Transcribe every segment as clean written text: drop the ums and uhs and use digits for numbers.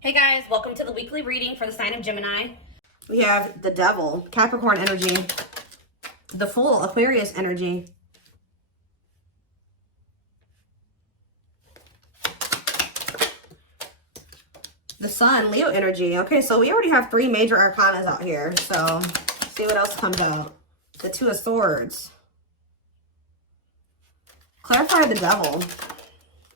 Hey guys, welcome to the weekly reading for the sign of Gemini. We have the Devil, Capricorn energy, the Fool, Aquarius energy, the Sun, Leo energy. Okay, so we already have 3 major arcanas out here. So let's see what else comes out. The Two of Swords. Clarify the Devil.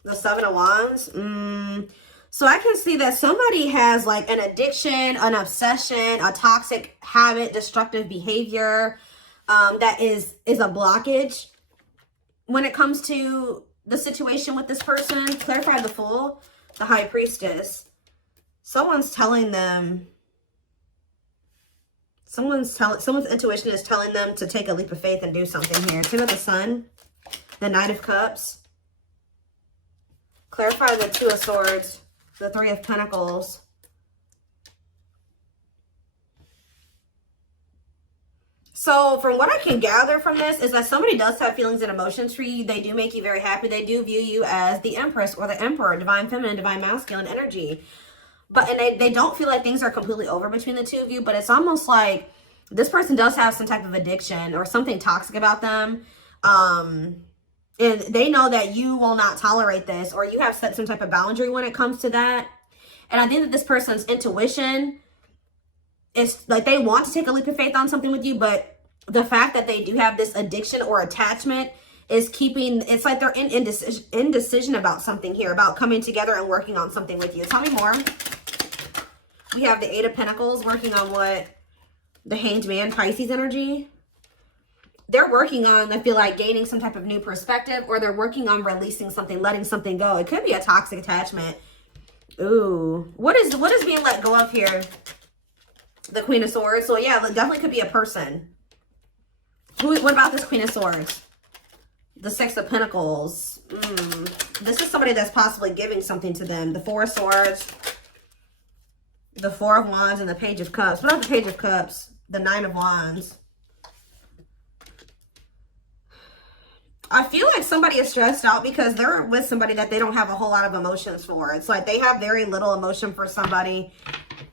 The Seven of Wands. So I can see that somebody has like an addiction, an obsession, a toxic habit, destructive behavior that is a blockage when it comes to the situation with this person. Clarify the Fool, the High Priestess. Someone's telling them, someone's intuition is telling them to take a leap of faith and do something here. Two of the Sun, the Knight of Cups. Clarify the Two of Swords, the Three of Pentacles. So from what I can gather from this is that somebody does have feelings and emotions for you. They do make you very happy. They do view you as the Empress or the Emperor, divine feminine, divine masculine energy. But and they don't feel like things are completely over between the two of you, but it's almost like this person does have some type of addiction or something toxic about them. And they know that you will not tolerate this, or you have set some type of boundary when it comes to that. And I think that this person's intuition is like they want to take a leap of faith on something with you, but the fact that they do have this addiction or attachment is keeping, it's like they're in indecision about something here, about coming together and working on something with you. Tell me more. We have the Eight of Pentacles working on what? The Hanged Man, Pisces energy. They're working on, I feel like, gaining some type of new perspective, or they're working on releasing something, letting something go. It could be a toxic attachment. Ooh. What is being let go of here? The Queen of Swords. So yeah, it definitely could be a person. What about this Queen of Swords? The Six of Pentacles. This is somebody that's possibly giving something to them. The Four of Swords, the Four of Wands, and the Page of Cups. What about the Page of Cups? The Nine of Wands. I feel like somebody is stressed out because they're with somebody that they don't have a whole lot of emotions for. It's like they have very little emotion for somebody.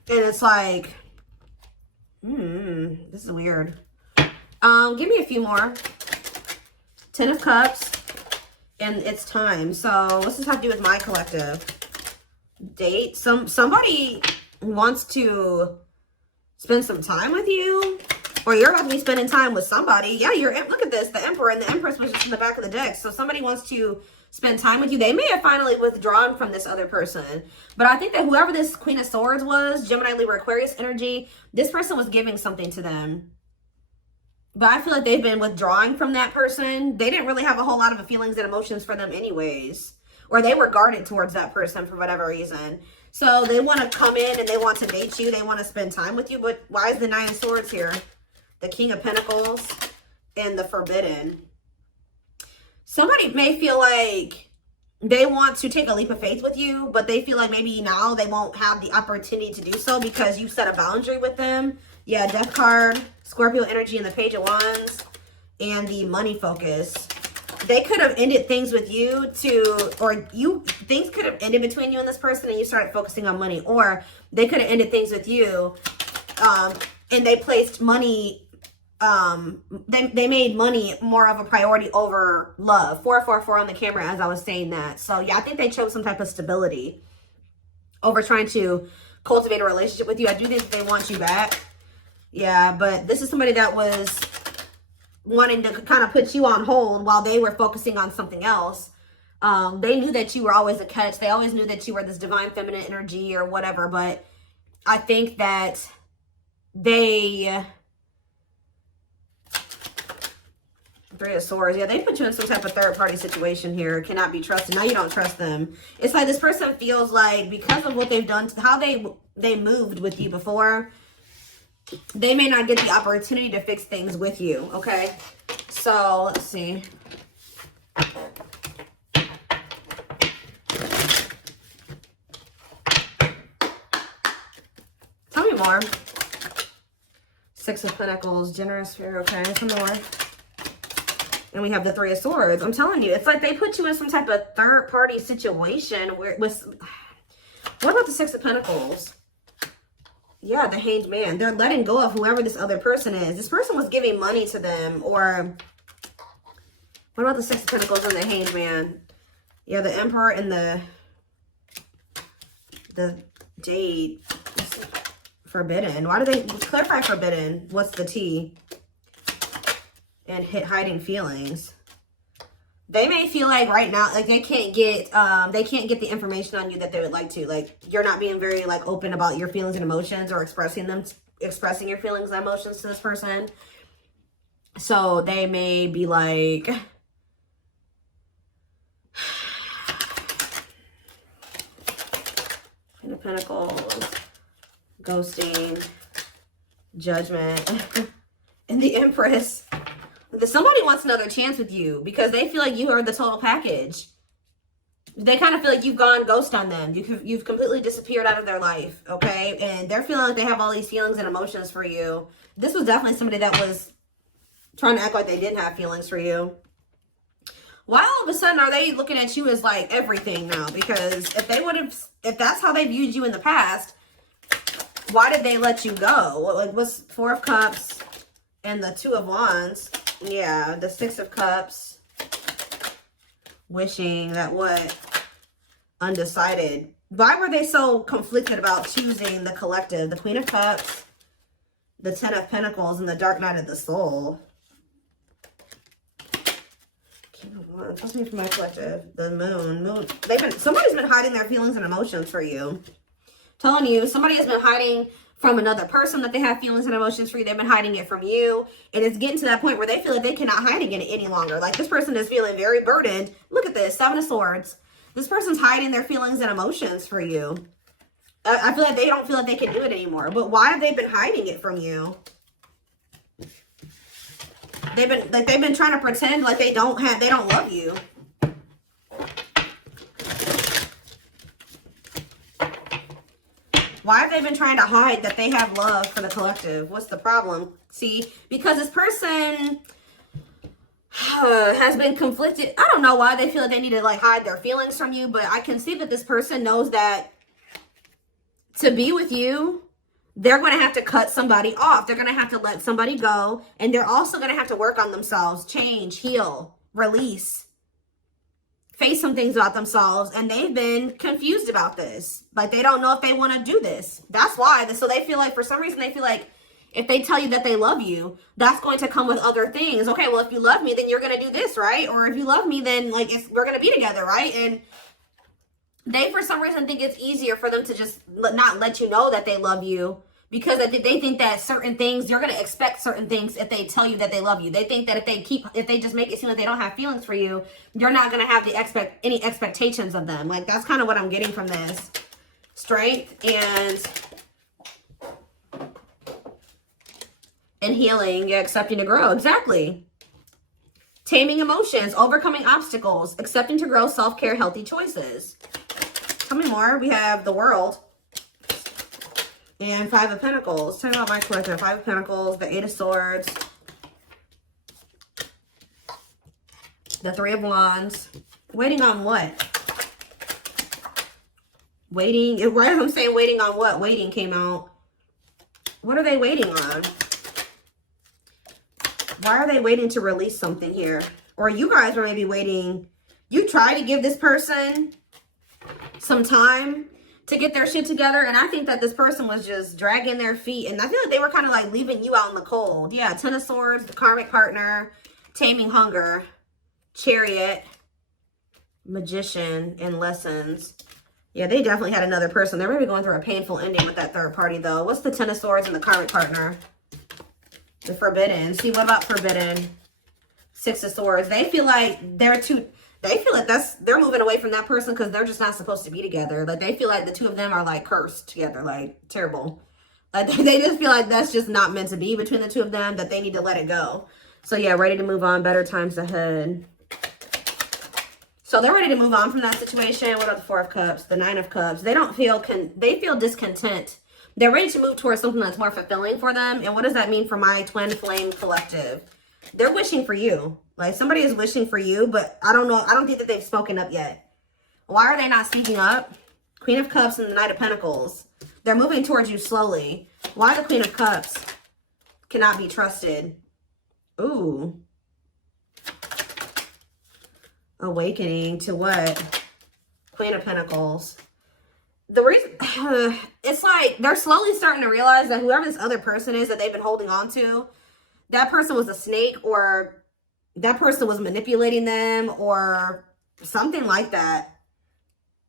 And it's like, this is weird. Give me a few more. Ten of Cups. And it's time. So what's this have to do with my collective? Date. Somebody wants to spend some time with you. Or you're about to be spending time with somebody. Yeah, look at this. The Emperor and the Empress was just in the back of the deck. So somebody wants to spend time with you. They may have finally withdrawn from this other person. But I think that whoever this Queen of Swords was, Gemini, Libra, Aquarius energy, this person was giving something to them. But I feel like they've been withdrawing from that person. They didn't really have a whole lot of feelings and emotions for them anyways. Or they were guarded towards that person for whatever reason. So they want to come in and they want to date you. They want to spend time with you. But why is the Nine of Swords here? The King of Pentacles and the Forbidden. Somebody may feel like they want to take a leap of faith with you, but they feel like maybe now they won't have the opportunity to do so because you set a boundary with them. Yeah, Death card, Scorpio energy, and the Page of Wands, and the Money focus. They could have ended things with you things could have ended between you and this person and you started focusing on money. Or they could have ended things with you and they placed money, they made money more of a priority over love. 444 on the camera as I was saying that. So yeah, I think they chose some type of stability over trying to cultivate a relationship with you. I do think they want you back. Yeah, but this is somebody that was wanting to kind of put you on hold while they were focusing on something else. They knew that you were always a catch. They always knew that you were this divine feminine energy or whatever. But I think that they... Three of Swords. Yeah, they put you in some type of third-party situation here. Cannot be trusted. Now you don't trust them. It's like this person feels like because of what they've done, how they moved with you before, they may not get the opportunity to fix things with you, okay? So, let's see. Tell me more. Six of Pentacles, generous spirit, okay? Tell me more. And we have the Three of Swords. I'm telling you, it's like they put you in some type of third-party situation where What about the Six of Pentacles? Yeah, the Hanged Man. They're letting go of whoever this other person is. This person was giving money to them, or what about the Six of Pentacles and the Hanged Man? Yeah, the Emperor and the Jade. Forbidden. Why do they clarify forbidden? What's the T? And hiding feelings. They may feel like right now, like they can't get the information on you that they would like to. Like you're not being very like open about your feelings and emotions, or expressing your feelings and emotions to this person. So they may be like, Queen of Pentacles, ghosting, Judgment, and the Empress. Somebody wants another chance with you because they feel like you are the total package. They kind of feel like you've gone ghost on them. You've completely disappeared out of their life, okay? And they're feeling like they have all these feelings and emotions for you. This was definitely somebody that was trying to act like they didn't have feelings for you. Why all of a sudden are they looking at you as like everything now? Because if that's how they viewed you in the past, why did they let you go? Like, what's Four of Cups and the Two of Wands? Yeah, the Six of Cups. Wishing that what? Undecided. Why were they so conflicted about choosing the collective? The Queen of Cups, the Ten of Pentacles, and the Dark Night of the Soul. King of Wands. What's me for my collective? The Moon. Somebody's been hiding their feelings and emotions for you. Telling you, somebody has been hiding from another person that they have feelings and emotions for you. They've been hiding it from you. And it's getting to that point where they feel like they cannot hide it any longer. Like this person is feeling very burdened. Look at this, Seven of Swords. This person's hiding their feelings and emotions for you. I feel like they don't feel like they can do it anymore. But why have they been hiding it from you? They've been trying to pretend like they don't love you. Why have they been trying to hide that they have love for the collective? What's the problem? See, because this person has been conflicted. I don't know why they feel like they need to like hide their feelings from you, but I can see that this person knows that to be with you, they're going to have to cut somebody off. They're going to have to let somebody go, and they're also going to have to work on themselves, change, heal, release, face some things about themselves, and they've been confused about this. Like, they don't know if they want to do this. That's why. So they feel like, for some reason, they feel like if they tell you that they love you, that's going to come with other things. Okay, well, if you love me, then you're going to do this, right? Or if you love me, then, like, we're going to be together, right? And they, for some reason, think it's easier for them to just not let you know that they love you, because they think that certain things, you're going to expect certain things if they tell you that they love you. They think that if they just make it seem like they don't have feelings for you, you're not going to have any expectations of them. Like, that's kind of what I'm getting from this. Strength and healing, yeah, accepting to grow. Exactly. Taming emotions, overcoming obstacles, accepting to grow, self-care, healthy choices. How many more? We have the World. And Five of Pentacles. Tell me about my collective. Five of Pentacles, the Eight of Swords, the Three of Wands. Waiting on what? Waiting. Right as I'm saying waiting on what? Waiting came out. What are they waiting on? Why are they waiting to release something here? Or you guys are maybe waiting. You try to give this person some time to get their shit together, and I think that this person was just dragging their feet, and I feel like they were kind of like leaving you out in the cold. Yeah, Ten of Swords, the Karmic Partner, Taming Hunger, Chariot, Magician, and Lessons. Yeah, they definitely had another person. They're maybe going through a painful ending with that third party, though. What's the Ten of Swords and the Karmic Partner? The Forbidden. See, what about Forbidden? Six of Swords. They feel like they're moving away from that person because they're just not supposed to be together. Like, they feel like the two of them are like cursed together, like terrible. Like, they just feel like that's just not meant to be between the two of them, that they need to let it go. So yeah, ready to move on, better times ahead. So they're ready to move on from that situation. What about the Four of Cups, the Nine of Cups? They feel discontent. They're ready to move towards something that's more fulfilling for them. And what does that mean for my twin flame collective? They're wishing for you. Like, somebody is wishing for you, but I don't know. I don't think that they've spoken up yet. Why are they not speaking up? Queen of Cups and the Knight of Pentacles. They're moving towards you slowly. Why the Queen of Cups cannot be trusted? Ooh. Awakening to what? Queen of Pentacles. The reason, it's like they're slowly starting to realize that whoever this other person is that they've been holding on to, that person was a snake, or that person was manipulating them, or something like that.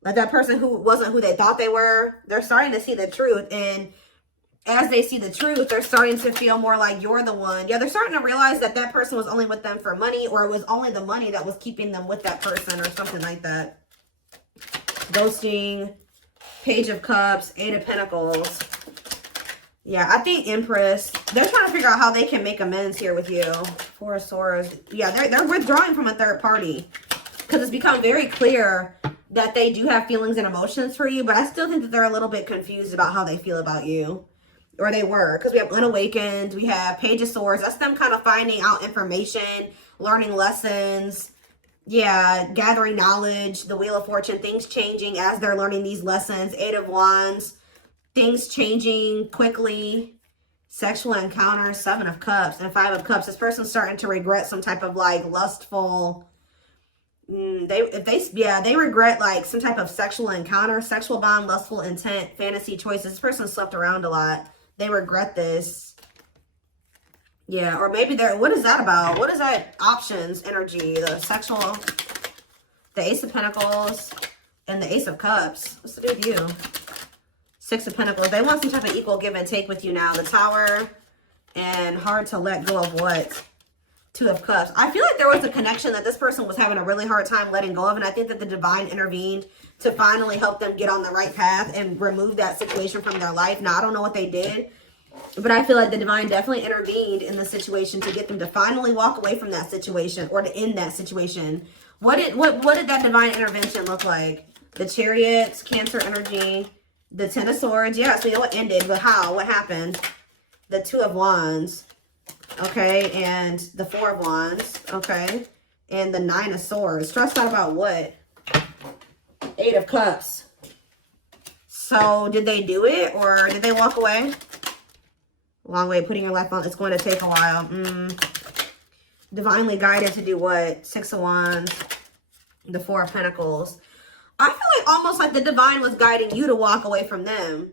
Like that person who wasn't who they thought they were. They're starting to see the truth. And as they see the truth, they're starting to feel more like you're the one. Yeah, they're starting to realize that that person was only with them for money, or it was only the money that was keeping them with that person, or something like that. Ghosting, Page of Cups, Eight of Pentacles. Yeah, I think Empress, they're trying to figure out how they can make amends here with you. Four of Swords. Yeah, they're withdrawing from a third party. Because it's become very clear that they do have feelings and emotions for you, but I still think that they're a little bit confused about how they feel about you. Or they were, because we have Unawakened, we have Page of Swords. That's them kind of finding out information, learning lessons, yeah, gathering knowledge, the Wheel of Fortune, things changing as they're learning these lessons. Eight of Wands, things changing quickly, sexual encounters, Seven of Cups, and Five of Cups. This person's starting to regret some type of like lustful, they regret like some type of sexual encounter, sexual bond, lustful intent, fantasy choices. This person slept around a lot. They regret this. Yeah, or maybe they're, what is that about? What is that options energy? The sexual, the Ace of Pentacles, and the Ace of Cups. What's the deal with you? Six of Pentacles. They want some type of equal give and take with you now. The Tower, and hard to let go of what? Two of Cups. I feel like there was a connection that this person was having a really hard time letting go of, and I think that the divine intervened to finally help them get on the right path and remove that situation from their life. Now, I don't know what they did, but I feel like the divine definitely intervened in the situation to get them to finally walk away from that situation, or to end that situation. What did that divine intervention look like? The Chariots, Cancer energy, the Ten of Swords. Yeah, so you know what ended, but how? What happened? The Two of Wands. Okay, and the Four of Wands. Okay, and the Nine of Swords. Stressed out about what? Eight of Cups. So did they do it, or did they walk away? Long way, putting your life on. It's going to take a while. Divinely guided to do what? Six of Wands. The Four of Pentacles. I feel like almost like the divine was guiding you to walk away from them,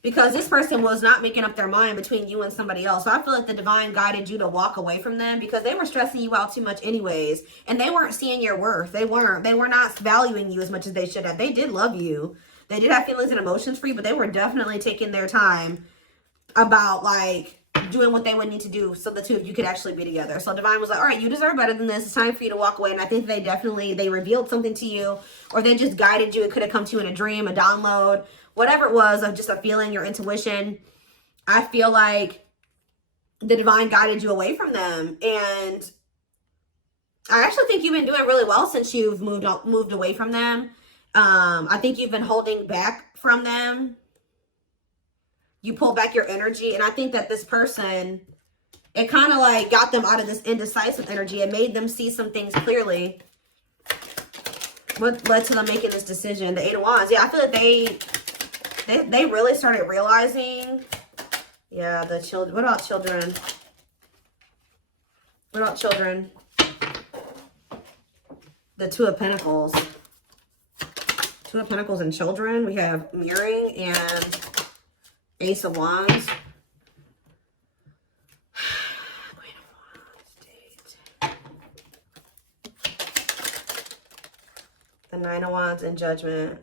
because this person was not making up their mind between you and somebody else. So I feel like the divine guided you to walk away from them, because they were stressing you out too much anyways. And they weren't seeing your worth. They were not valuing you as much as they should have. They did love you. They did have feelings and emotions for you, but they were definitely taking their time about like doing what they would need to do so the two of you could actually be together. So divine was like, all right, you deserve better than this. It's time for you to walk away. And I think they revealed something to you, or they just guided you. It could have come to you in a dream, a download, whatever it was, of just a feeling, your intuition. I feel like the divine guided you away from them. And I actually think you've been doing really well since you've moved away from them. I think you've been holding back from them. You pull back your energy. And I think that this person, it kind of like got them out of this indecisive energy. It made them see some things clearly. What led to them making this decision? The Eight of Wands. Yeah, I feel like they really started realizing. Yeah, the children. What about children? What about children? The Two of Pentacles. Two of Pentacles and children. We have mirroring and Ace of Wands. Queen of Wands. The Nine of Wands and Judgment.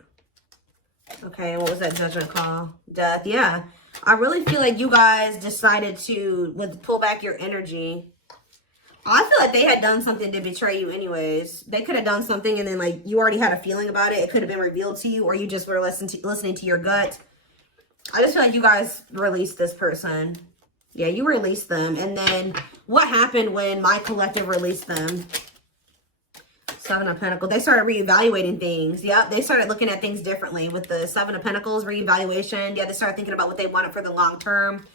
Okay, and what was that Judgment call? Death. Yeah. I really feel like you guys decided to pull back your energy. I feel like they had done something to betray you anyways. They could have done something and then like you already had a feeling about it. It could have been revealed to you, or you just were listening to your gut. I just feel like you guys released this person. Yeah, you released them. And then what happened when my collective released them? Seven of Pentacles. They started reevaluating things. Yep, they started looking at things differently with the Seven of Pentacles reevaluation. Yeah, they started thinking about what they wanted for the long term.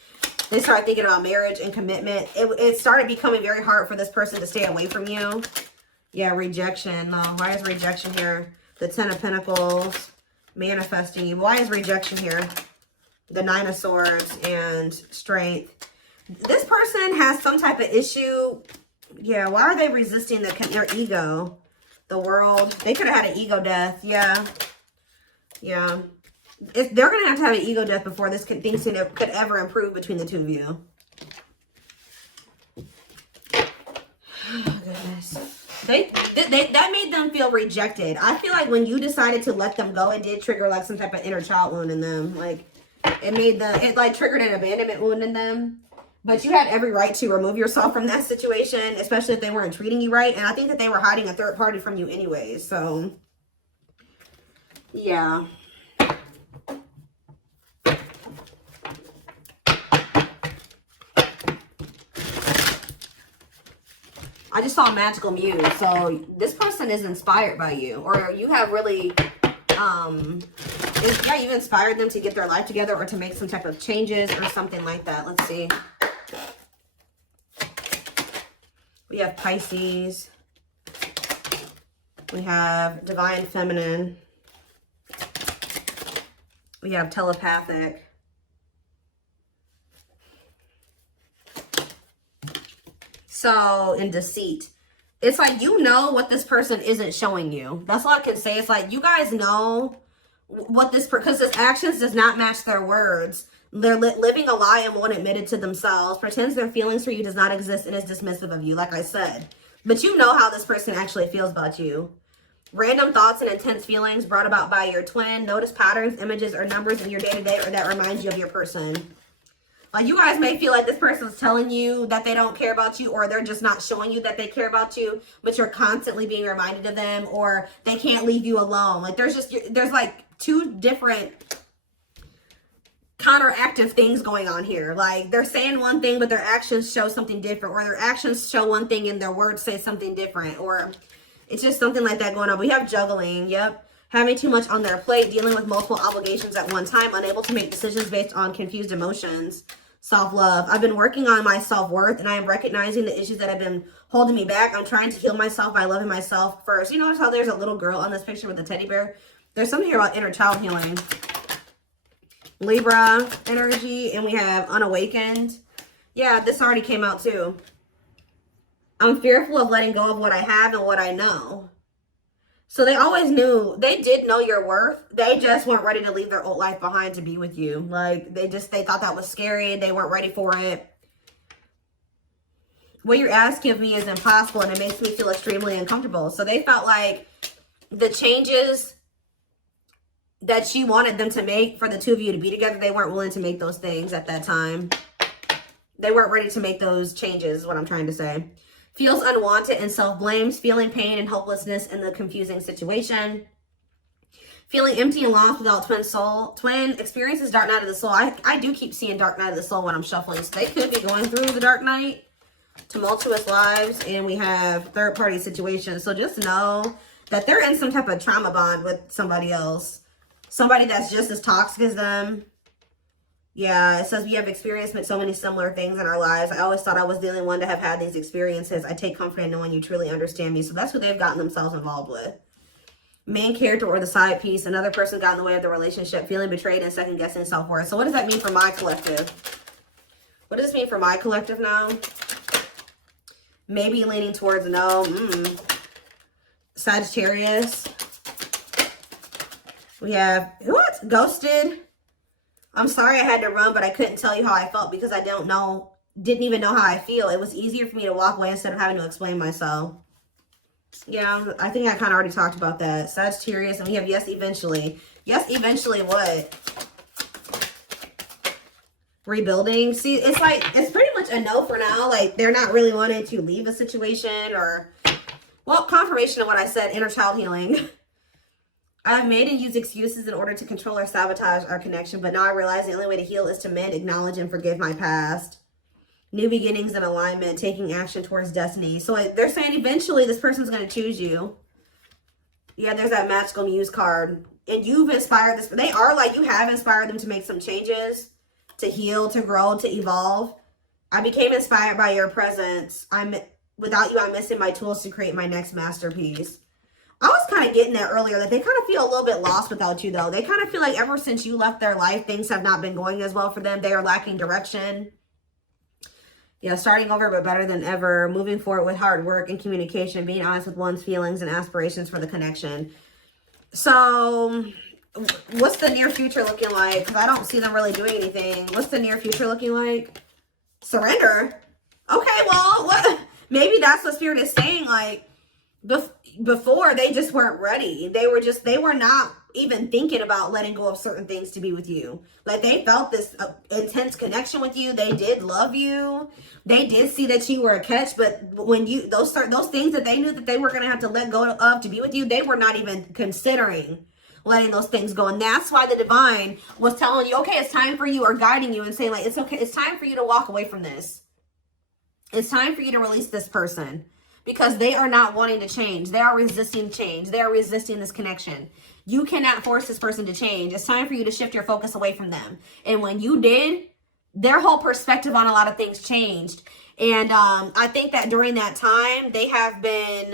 They started thinking about marriage and commitment. It started becoming very hard for this person to stay away from you. Yeah, rejection. No, why is rejection here? The Ten of Pentacles manifesting you. Why is rejection here? The Nine of Swords and Strength. This person has some type of issue. Yeah, why are they resisting their ego? The World. They could have had an ego death. Yeah. Yeah. They're going to have an ego death before things could ever improve between the two of you. Oh, goodness. That made them feel rejected. I feel like when you decided to let them go, it did trigger like some type of inner child wound in them. Like it like triggered an abandonment wound in them. But you had every right to remove yourself from that situation, especially if they weren't treating you right. And I think that they were hiding a third party from you anyways. So, yeah. I just saw a magical muse. So this person is inspired by you, or you have really, yeah, you inspired them to get their life together or to make some type of changes or something like that. Let's see. We have Pisces. We have Divine Feminine. We have Telepathic. So, in Deceit. It's like, you know what this person isn't showing you. That's all I can say. It's like, you guys know what this, because his actions does not match their words. They're living a lie and won't admit it to themselves. Pretends their feelings for you does not exist and is dismissive of you, like I said. But you know how this person actually feels about you. Random thoughts and intense feelings brought about by your twin. Notice patterns, images, or numbers in your day-to-day or that reminds you of your person. Like, you guys may feel like this person's telling you that they don't care about you, or they're just not showing you that they care about you, but you're constantly being reminded of them, or they can't leave you alone. Like, there's like two different counteractive things going on here. Like, they're saying one thing, but their actions show something different, or their actions show one thing and their words say something different, or it's just something like that going on. We have juggling. Yep. Having too much on their plate, dealing with multiple obligations at one time, unable to make decisions based on confused emotions. Self-love. I've been working on my self-worth, and I am recognizing the issues that have been holding me back. I'm trying to heal myself by loving myself first. You notice how there's a little girl on this picture with the teddy bear? There's something here about inner child healing. Libra energy, and we have unawakened. Yeah, this already came out too. I'm fearful of letting go of what I have and what I know. So they always knew, they did know your worth. They just weren't ready to leave their old life behind to be with you. Like, they thought that was scary. They weren't ready for it. What you're asking of me is impossible, and it makes me feel extremely uncomfortable. So they felt like the changes that you wanted them to make for the two of you to be together, they weren't willing to make those things at that time. They weren't ready to make those changes, is what I'm trying to say. Feels unwanted and self-blames, feeling pain and hopelessness in the confusing situation. Feeling empty and lost without twin experiences dark night of the soul. I do keep seeing dark night of the soul when I'm shuffling. So they could be going through the dark night. Tumultuous lives. And we have third party situations. So just know that they're in some type of trauma bond with somebody else. Somebody that's just as toxic as them. Yeah, it says we have experienced so many similar things in our lives. I always thought I was the only one to have had these experiences. I take comfort in knowing you truly understand me. So that's what they've gotten themselves involved with. Main character or the side piece. Another person got in the way of the relationship. Feeling betrayed and second guessing self-worth. So what does that mean for my collective? What does this mean for my collective now? Maybe leaning towards no. Sagittarius. We have, what? Ghosted. I'm sorry I had to run, but I couldn't tell you how I felt because I didn't even know how I feel. It was easier for me to walk away instead of having to explain myself. Yeah, I think I kind of already talked about that. Sagittarius, and we have yes, eventually. Yes, eventually what? Rebuilding. See, it's like, it's pretty much a no for now. Like, they're not really wanting to leave a situation or, well, confirmation of what I said, inner child healing. I've made and used excuses in order to control or sabotage our connection, but now I realize the only way to heal is to mend, acknowledge, and forgive my past. New beginnings and alignment, taking action towards destiny. So they're saying eventually this person's going to choose you. Yeah, there's that magical muse card. And you've inspired this. They are like, you have inspired them to make some changes, to heal, to grow, to evolve. I became inspired by your presence. Without you, I'm missing my tools to create my next masterpiece. I was kind of getting that earlier, that they kind of feel a little bit lost without you, though. They kind of feel like ever since you left their life, things have not been going as well for them. They are lacking direction. Yeah, starting over, but better than ever. Moving forward with hard work and communication. Being honest with one's feelings and aspirations for the connection. So, what's the near future looking like? Because I don't see them really doing anything. What's the near future looking like? Surrender? Okay, well, what? Maybe that's what Spirit is saying, like, before they just weren't ready. They were not even thinking about letting go of certain things to be with you. Like, they felt this intense connection with you. They did love you. They did see that you were a catch, but when you, those things that they knew that they were going to have to let go of to be with you, they were not even considering letting those things go. And that's why the divine was telling you, okay, it's time for you, or guiding you and saying, like, it's okay. It's time for you to walk away from this. It's time for you to release this person. Because they are not wanting to change. They are resisting change. They are resisting this connection. You cannot force this person to change. It's time for you to shift your focus away from them. And when you did, their whole perspective on a lot of things changed. And I think that during that time, they have been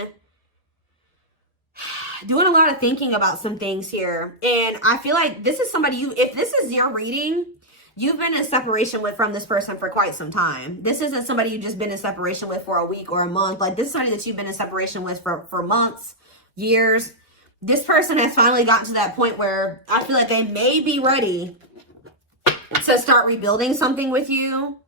doing a lot of thinking about some things here. And I feel like this is somebody if this is your reading, you've been in separation from this person for quite some time. This isn't somebody you've just been in separation with for a week or a month. Like, this is somebody that you've been in separation with for months, years. This person has finally gotten to that point where I feel like they may be ready to start rebuilding something with you.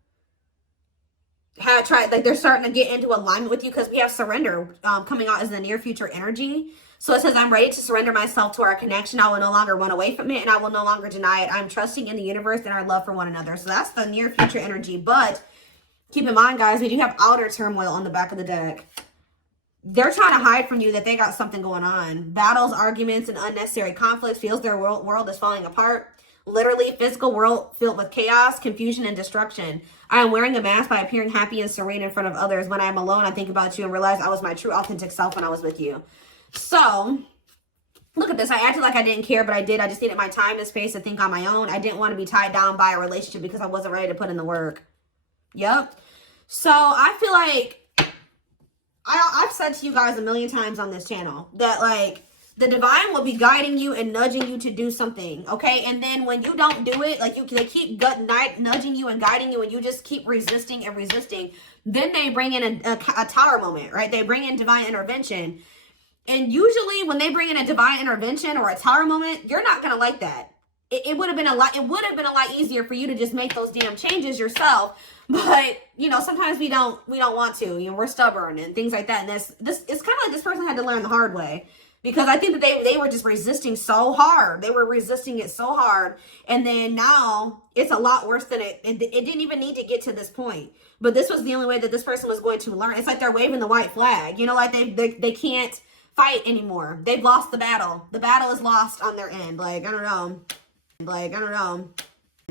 They're starting to get into alignment with you, because we have surrender coming out as the near future energy. So it says, I'm ready to surrender myself to our connection. I will no longer run away from it, and I will no longer deny it. I'm trusting in the universe and our love for one another. So that's the near future energy. But keep in mind, guys, we do have outer turmoil on the back of the deck. They're trying to hide from you that they got something going on. Battles, arguments, and unnecessary conflicts. Feels their world is falling apart. Literally, physical world filled with chaos, confusion, and destruction. I am wearing a mask by appearing happy and serene in front of others. When I am alone, I think about you and realize I was my true, authentic self when I was with you. So, look at this. I acted like I didn't care, but I did. I just needed my time and space to think on my own. I didn't want to be tied down by a relationship because I wasn't ready to put in the work. Yep. So, I feel like I've said to you guys a million times on this channel that, like, the divine will be guiding you and nudging you to do something, okay? And then when you don't do it, like, they keep nudging you and guiding you, and you just keep resisting and resisting, then they bring in a tower moment, right? They bring in divine intervention. And usually when they bring in a divine intervention or a tower moment, you're not going to like that. It would have been a lot easier for you to just make those damn changes yourself. But, you know, sometimes we don't want to. You know, we're stubborn and things like that. And it's kind of like this person had to learn the hard way. Because I think that they were just resisting so hard. They were resisting it so hard. And then now it's a lot worse than it didn't even need to get to this point. But this was the only way that this person was going to learn. It's like they're waving the white flag. You know, like they can't fight anymore. They've lost the battle. The battle is lost on their end. Like, I don't know.